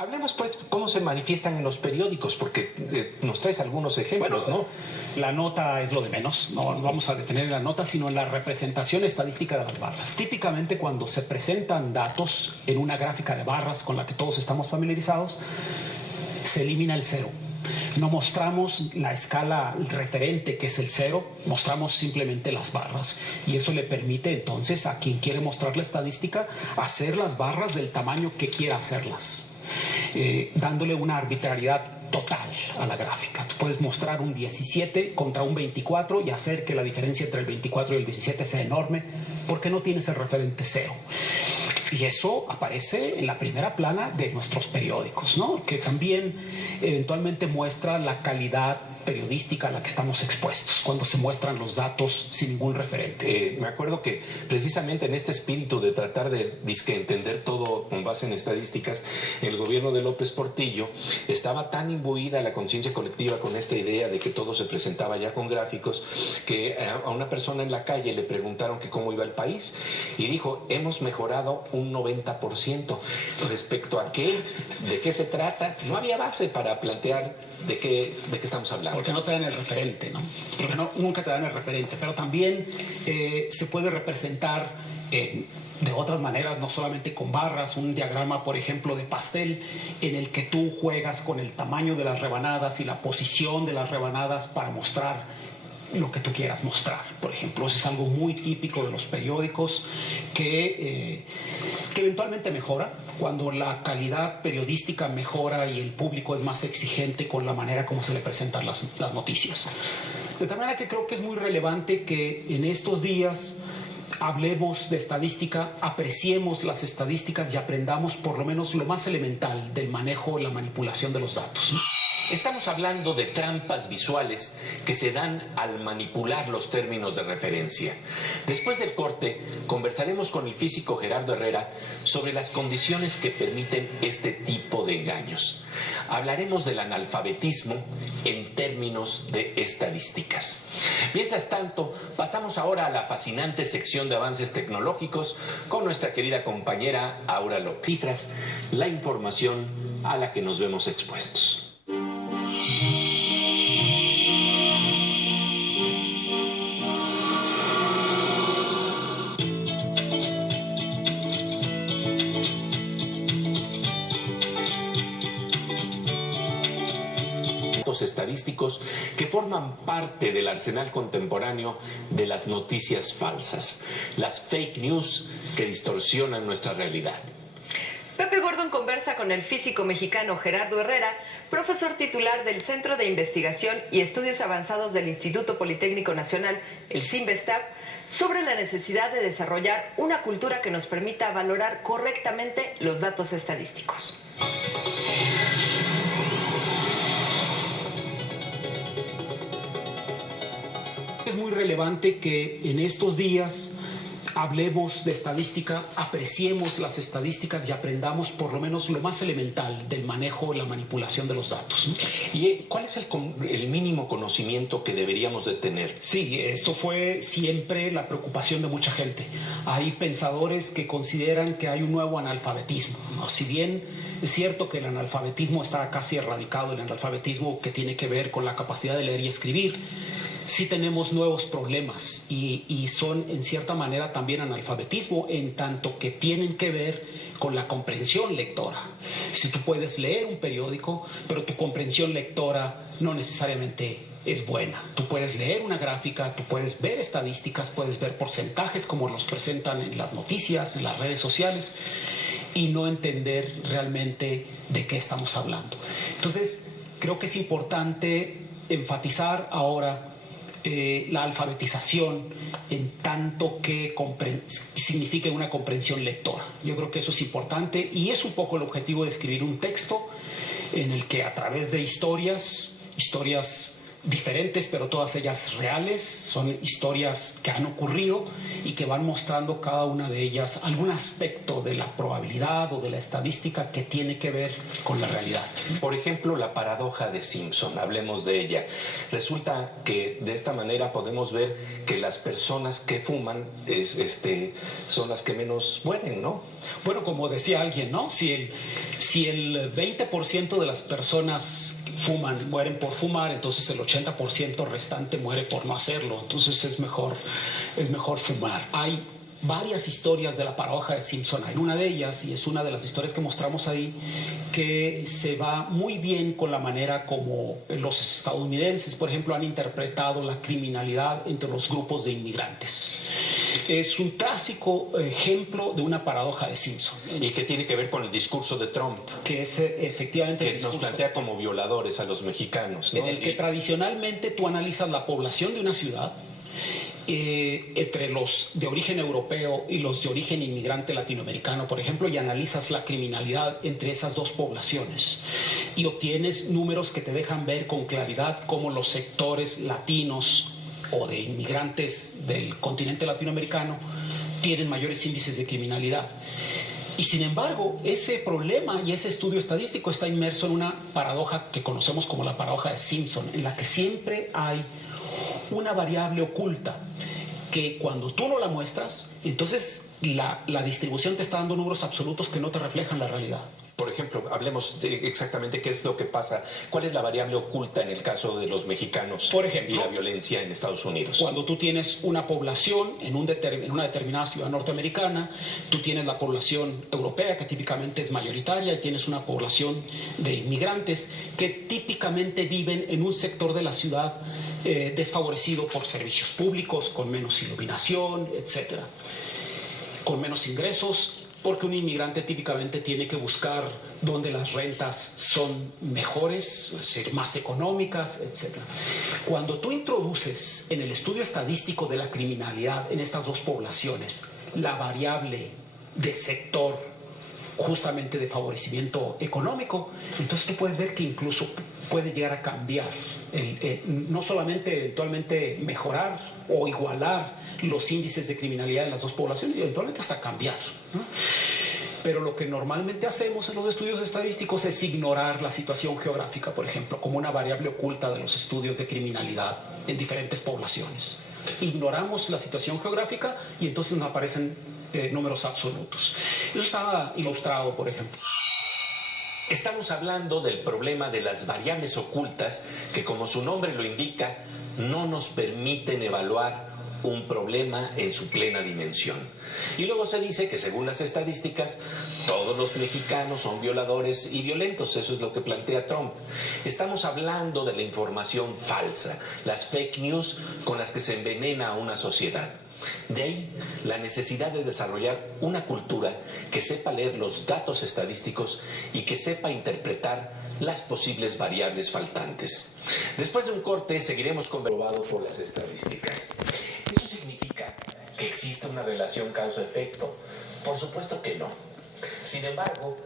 Hablemos pues cómo se manifiestan en los periódicos, porque nos traes algunos ejemplos, bueno, ¿no? La nota es lo de menos, no vamos a detener en la nota, sino en la representación estadística de las barras. Típicamente cuando se presentan datos en una gráfica de barras con la que todos estamos familiarizados, se elimina el cero. No mostramos la escala referente, que es el cero, mostramos simplemente las barras. Y eso le permite entonces a quien quiere mostrar la estadística hacer las barras del tamaño que quiera hacerlas, dándole una arbitrariedad total a la gráfica. Tú puedes mostrar un 17 contra un 24 y hacer que la diferencia entre el 24 y el 17 sea enorme porque no tienes el referente cero. Y eso aparece en la primera plana de nuestros periódicos, ¿no? Que también eventualmente muestra la calidad periodística a la que estamos expuestos cuando se muestran los datos sin ningún referente. Me acuerdo que precisamente en este espíritu de tratar de entender todo con base en estadísticas, el gobierno de López Portillo estaba tan imbuida la conciencia colectiva con esta idea de que todo se presentaba ya con gráficos, que a una persona en la calle le preguntaron que cómo iba el país y dijo: hemos mejorado un 90%. ¿Respecto a qué? ¿De qué se trata? No había base para plantear de qué estamos hablando. Porque no te dan el referente, ¿no? Porque nunca te dan el referente. Pero también se puede representar de otras maneras, no solamente con barras, un diagrama, por ejemplo, de pastel, en el que tú juegas con el tamaño de las rebanadas y la posición de las rebanadas para mostrar lo que tú quieras mostrar. Por ejemplo, eso es algo muy típico de los periódicos que eventualmente mejora cuando la calidad periodística mejora y el público es más exigente con la manera como se le presentan las noticias. De tal manera que creo que es muy relevante que en estos días hablemos de estadística, apreciemos las estadísticas y aprendamos por lo menos lo más elemental del manejo y la manipulación de los datos. Estamos hablando de trampas visuales que se dan al manipular los términos de referencia. Después del corte, conversaremos con el físico Gerardo Herrera sobre las condiciones que permiten este tipo de engaños. Hablaremos del analfabetismo en términos de estadísticas. Mientras tanto, pasamos ahora a la fascinante sección de avances tecnológicos con nuestra querida compañera Aura López. Cifras, la información a la que nos vemos expuestos. Estadísticos que forman parte del arsenal contemporáneo de las noticias falsas, las fake news que distorsionan nuestra realidad. Pepe Gordon conversa con el físico mexicano Gerardo Herrera, profesor titular del Centro de Investigación y Estudios Avanzados del Instituto Politécnico Nacional, el CINVESTAB, sobre la necesidad de desarrollar una cultura que nos permita valorar correctamente los datos estadísticos. Es muy relevante que en estos días hablemos de estadística, apreciemos las estadísticas y aprendamos por lo menos lo más elemental del manejo y la manipulación de los datos. ¿Y cuál es el mínimo conocimiento que deberíamos de tener? Sí, esto fue siempre la preocupación de mucha gente. Hay pensadores que consideran que hay un nuevo analfabetismo, ¿no? Si bien es cierto que el analfabetismo está casi erradicado, el analfabetismo que tiene que ver con la capacidad de leer y escribir, sí tenemos nuevos problemas y son en cierta manera también analfabetismo en tanto que tienen que ver con la comprensión lectora. Si tú puedes leer un periódico, pero tu comprensión lectora no necesariamente es buena. Tú puedes leer una gráfica, tú puedes ver estadísticas, puedes ver porcentajes como los presentan en las noticias, en las redes sociales, y no entender realmente de qué estamos hablando. Entonces, creo que es importante enfatizar ahora la alfabetización en tanto que signifique una comprensión lectora. Yo creo que eso es importante y es un poco el objetivo de escribir un texto en el que a través de historias diferentes, pero todas ellas reales, son historias que han ocurrido y que van mostrando cada una de ellas algún aspecto de la probabilidad o de la estadística que tiene que ver con la realidad. Por ejemplo, la paradoja de Simpson, hablemos de ella. Resulta que de esta manera podemos ver que las personas que fuman son las que menos mueren, ¿no? Bueno, como decía alguien, ¿no? Si el 20% de las personas mueren por fumar, entonces el 80% restante muere por no hacerlo. Entonces es mejor fumar. Hay varias historias de la paradoja de Simpson. Hay una de ellas, y es una de las historias que mostramos ahí, que se va muy bien con la manera como los estadounidenses, por ejemplo, han interpretado la criminalidad entre los grupos de inmigrantes. Es un clásico ejemplo de una paradoja de Simpson. Y que tiene que ver con el discurso de Trump. Que es efectivamente que nos plantea como violadores a los mexicanos, ¿no? En el que tradicionalmente tú analizas la población de una ciudad entre los de origen europeo y los de origen inmigrante latinoamericano, por ejemplo, y analizas la criminalidad entre esas dos poblaciones y obtienes números que te dejan ver con claridad cómo los sectores latinos o de inmigrantes del continente latinoamericano tienen mayores índices de criminalidad. Y sin embargo, ese problema y ese estudio estadístico está inmerso en una paradoja que conocemos como la paradoja de Simpson, en la que siempre hay una variable oculta que cuando tú no la muestras, entonces la distribución te está dando números absolutos que no te reflejan la realidad. Por ejemplo, hablemos de exactamente qué es lo que pasa. ¿Cuál es la variable oculta en el caso de los mexicanos, por ejemplo, y la violencia en Estados Unidos? Cuando tú tienes una población en una determinada ciudad norteamericana, tú tienes la población europea, que típicamente es mayoritaria, y tienes una población de inmigrantes que típicamente viven en un sector de la ciudad desfavorecido por servicios públicos, con menos iluminación, etcétera, con menos ingresos, porque un inmigrante típicamente tiene que buscar donde las rentas son mejores, es decir, más económicas, etc. Cuando tú introduces en el estudio estadístico de la criminalidad en estas dos poblaciones la variable de sector justamente de favorecimiento económico, entonces tú puedes ver que incluso puede llegar a cambiar, no solamente eventualmente mejorar o igualar los índices de criminalidad en las dos poblaciones, y eventualmente hasta cambiar, ¿no? Pero lo que normalmente hacemos en los estudios estadísticos es ignorar la situación geográfica, por ejemplo, como una variable oculta de los estudios de criminalidad en diferentes poblaciones. Ignoramos la situación geográfica y entonces nos aparecen números absolutos. Eso está ilustrado, por ejemplo. Estamos hablando del problema de las variables ocultas que, como su nombre lo indica, no nos permiten evaluar un problema en su plena dimensión. Y luego se dice que, según las estadísticas, todos los mexicanos son violadores y violentos. Eso es lo que plantea Trump. Estamos hablando de la información falsa, las fake news con las que se envenena a una sociedad. De ahí la necesidad de desarrollar una cultura que sepa leer los datos estadísticos y que sepa interpretar las posibles variables faltantes. Después de un corte seguiremos comprobado por las estadísticas. ¿Eso significa que existe una relación causa-efecto? Por supuesto que no. Sin embargo,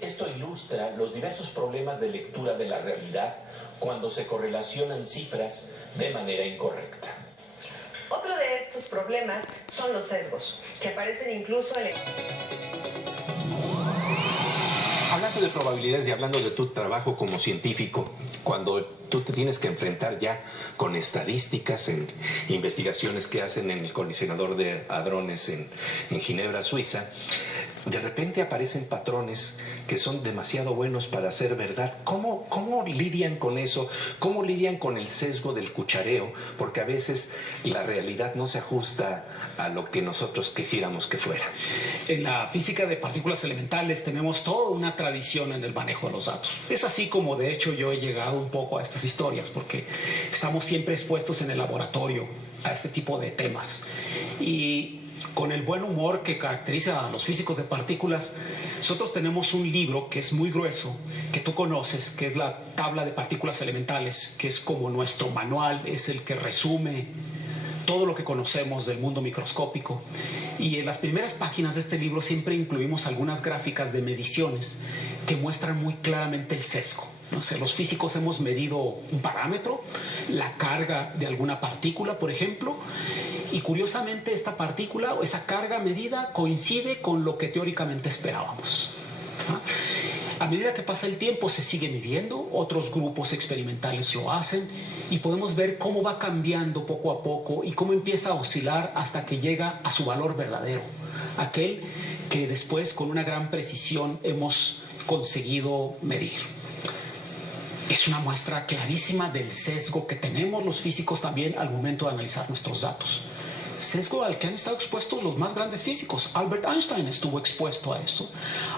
esto ilustra los diversos problemas de lectura de la realidad cuando se correlacionan cifras de manera incorrecta. Otro de estos problemas son los sesgos, que aparecen incluso en el... Hablando de probabilidades y hablando de tu trabajo como científico, cuando tú te tienes que enfrentar ya con estadísticas en investigaciones que hacen en el colisionador de hadrones en Ginebra, Suiza, de repente aparecen patrones que son demasiado buenos para ser verdad. ¿Cómo lidian con eso? ¿Cómo lidian con el sesgo del cuchareo? Porque a veces la realidad no se ajusta a lo que nosotros quisiéramos que fuera. En la física de partículas elementales tenemos toda una tradición en el manejo de los datos. Es así como, de hecho, yo he llegado un poco a estas historias, porque estamos siempre expuestos en el laboratorio a este tipo de temas. Y con el buen humor que caracteriza a los físicos de partículas, nosotros tenemos un libro que es muy grueso, que tú conoces, que es la tabla de partículas elementales, que es como nuestro manual, es el que resume todo lo que conocemos del mundo microscópico. Y en las primeras páginas de este libro siempre incluimos algunas gráficas de mediciones que muestran muy claramente el sesgo. No sé, los físicos hemos medido un parámetro, la carga de alguna partícula, por ejemplo, y curiosamente esta partícula o esa carga medida coincide con lo que teóricamente esperábamos. A medida que pasa el tiempo se sigue midiendo, otros grupos experimentales lo hacen y podemos ver cómo va cambiando poco a poco y cómo empieza a oscilar hasta que llega a su valor verdadero, aquel que después con una gran precisión hemos conseguido medir. Es una muestra clarísima del sesgo que tenemos los físicos también al momento de analizar nuestros datos. Sesgo al que han estado expuestos los más grandes físicos. Albert Einstein estuvo expuesto a eso.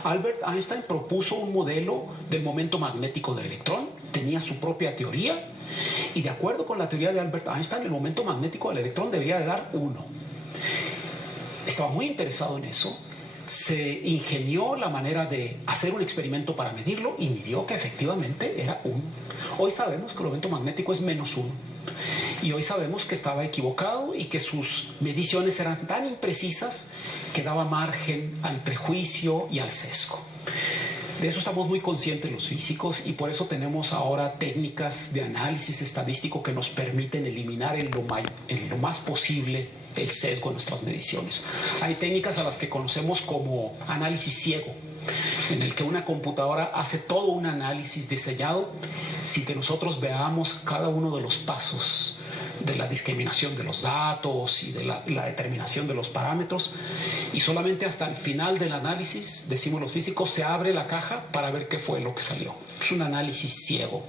Albert Einstein propuso un modelo del momento magnético del electrón, tenía su propia teoría, y de acuerdo con la teoría de Albert Einstein, el momento magnético del electrón debería de dar 1. Estaba muy interesado en eso, se ingenió la manera de hacer un experimento para medirlo y midió que efectivamente era 1. Hoy sabemos que el momento magnético es -1. Y hoy sabemos que estaba equivocado y que sus mediciones eran tan imprecisas que daba margen al prejuicio y al sesgo. De eso estamos muy conscientes los físicos y por eso tenemos ahora técnicas de análisis estadístico que nos permiten eliminar en lo más posible el sesgo en nuestras mediciones. Hay técnicas a las que conocemos como análisis ciego, en el que una computadora hace todo un análisis diseñado sin que nosotros veamos cada uno de los pasos de la discriminación de los datos y de la determinación de los parámetros, y solamente hasta el final del análisis, decimos los físicos, se abre la caja para ver qué fue lo que salió. Es un análisis ciego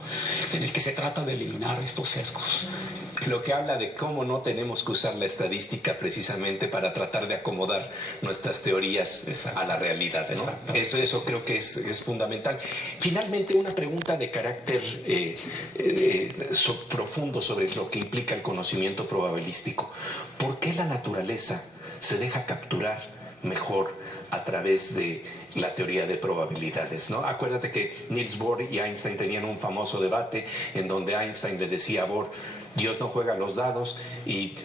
en el que se trata de eliminar estos sesgos. Lo que habla de cómo no tenemos que usar la estadística precisamente para tratar de acomodar nuestras teorías a la realidad, ¿no? Eso creo que es fundamental. Finalmente, una pregunta de carácter profundo sobre lo que implica el conocimiento probabilístico. ¿Por qué la naturaleza se deja capturar mejor a través de la teoría de probabilidades, ¿no? Acuérdate que Niels Bohr y Einstein tenían un famoso debate en donde Einstein le decía a Bohr: Dios no juega los dados, y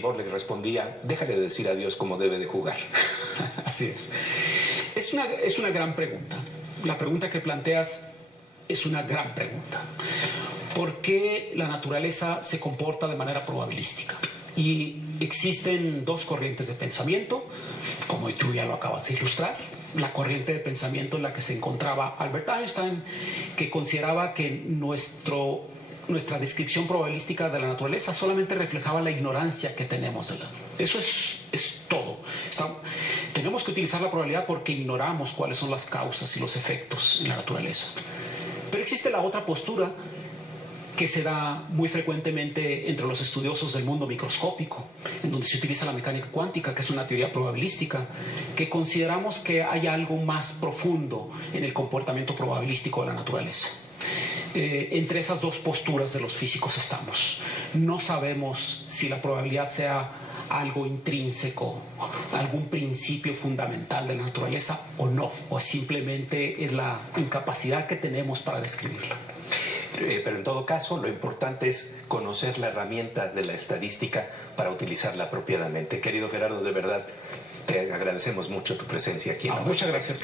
Bohr le respondía: déjale de decir a Dios cómo debe de jugar. Así es. Es una gran pregunta. La pregunta que planteas es una gran pregunta. ¿Por qué la naturaleza se comporta de manera probabilística? Y existen dos corrientes de pensamiento, como tú ya lo acabas de ilustrar. La corriente de pensamiento en la que se encontraba Albert Einstein, que consideraba que nuestra descripción probabilística de la naturaleza solamente reflejaba la ignorancia que tenemos de la. Eso es todo. Tenemos que utilizar la probabilidad porque ignoramos cuáles son las causas y los efectos en la naturaleza. Pero existe la otra postura que se da muy frecuentemente entre los estudiosos del mundo microscópico, en donde se utiliza la mecánica cuántica, que es una teoría probabilística, que consideramos que hay algo más profundo en el comportamiento probabilístico de la naturaleza. Entre esas dos posturas de los físicos estamos. No sabemos si la probabilidad sea algo intrínseco, algún principio fundamental de la naturaleza o no, o simplemente es la incapacidad que tenemos para describirla. Pero en todo caso, lo importante es conocer la herramienta de la estadística para utilizarla apropiadamente. Querido Gerardo, de verdad, te agradecemos mucho tu presencia aquí. Muchas gracias.